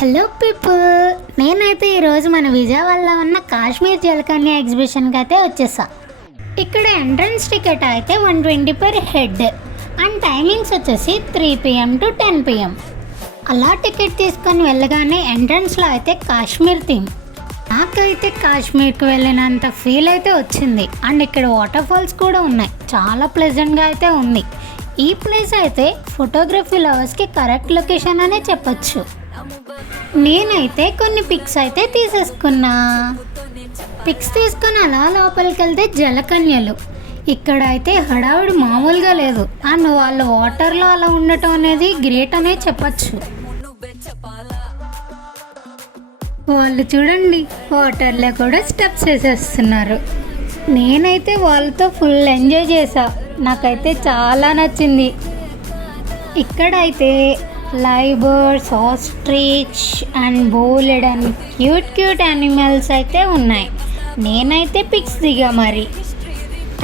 Hello people, నేనైతే ఈరోజు మన విజయవాడలో ఉన్న కాశ్మీర్ జలకన్య ఎగ్జిబిషన్కి అయితే వచ్చేసా. ఇక్కడ ఎంట్రన్స్ టికెట్ అయితే 120 పర్ హెడ్ అండ్ టైమింగ్స్ వచ్చేసి 3 PM to 10 PM. అలా టికెట్ తీసుకొని వెళ్ళగానే ఎంట్రన్స్లో అయితే కాశ్మీర్ థీమ్. నాకైతే కాశ్మీర్కి వెళ్ళినంత ఫీల్ అయితే వచ్చింది. అండ్ ఇక్కడ వాటర్ ఫాల్స్ కూడా ఉన్నాయి, చాలా ప్లెజెంట్గా అయితే ఉంది. ఈ ప్లేస్ అయితే ఫోటోగ్రఫీ లవర్స్కి కరెక్ట్ లొకేషన్ అనే చెప్పచ్చు. నేనైతే కొన్ని పిక్స్ అయితే తీసేసుకున్నా. పిక్స్ తీసుకొని అలా లోపలికి వెళ్తే జలకన్యలు. ఇక్కడ అయితే హడావిడి మామూలుగా లేదు. అండ్ వాళ్ళు వాటర్లో అలా ఉండటం అనేది గ్రేట్ అనే చెప్పచ్చు. వాళ్ళు చూడండి, వాటర్లో కూడా స్టెప్స్ వేసేస్తున్నారు. నేనైతే వాళ్ళతో ఫుల్ ఎంజాయ్ చేసా. నాకైతే చాలా నచ్చింది. ఇక్కడైతే లైవ్ బర్డ్స్, ఆస్ట్రిచ్ అండ్ బోలెడ్ అండ్ క్యూట్ యానిమల్స్ అయితే ఉన్నాయి. నేనైతే పిక్స్ దిగా మరి.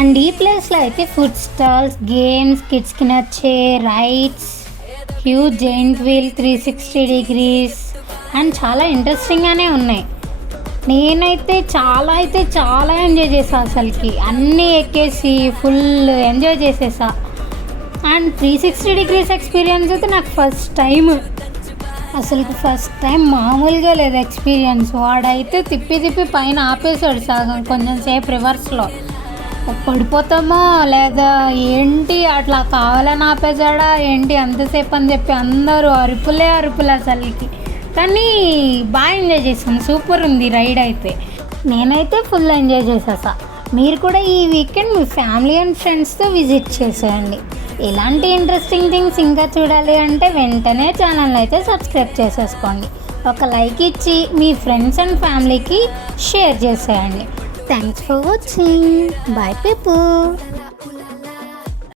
అండ్ ఈ ప్లేస్లో అయితే ఫుడ్ స్టాల్స్, గేమ్స్, కిడ్స్కి నచ్చే rides, huge giant wheel 360 degrees and చాలా ఇంట్రెస్టింగ్గానే ఉన్నాయి. నేనైతే చాలా ఎంజాయ్ చేసా. అసలుకి అన్నీ ఎక్కేసి ఫుల్ ఎంజాయ్ చేసేసా. అండ్ 360 degrees ఎక్స్పీరియన్స్ అయితే నాకు ఫస్ట్ టైం మామూలుగా లేదు ఎక్స్పీరియన్స్. వాడైతే తిప్పి పైన ఆపేశాడు సగం, కొంచెం సేపు రివర్స్లో. పడిపోతామో లేదా ఏంటి, అట్లా కావాలని ఆపేశాడా ఏంటి అంతసేపు అని చెప్పి అందరూ అరుపులే అసలుకి. కానీ బాగా ఎంజాయ్ చేసాను, సూపర్ ఉంది రైడ్ అయితే. నేనైతే ఫుల్ ఎంజాయ్ చేసేసా. మీరు కూడా ఈ వీకెండ్ మీ ఫ్యామిలీ అండ్ ఫ్రెండ్స్తో విజిట్ చేసేయండి. ఇలాంటి ఇంట్రెస్టింగ్ థింగ్స్ ఇంకా చూడాలి అంటే వెంటనే ఛానల్ అయితే సబ్స్క్రైబ్ చేసేసుకోండి. ఒక లైక్ ఇచ్చి మీ ఫ్రెండ్స్ అండ్ ఫ్యామిలీకి షేర్ చేసేయండి. Thanks for watching. Bye people.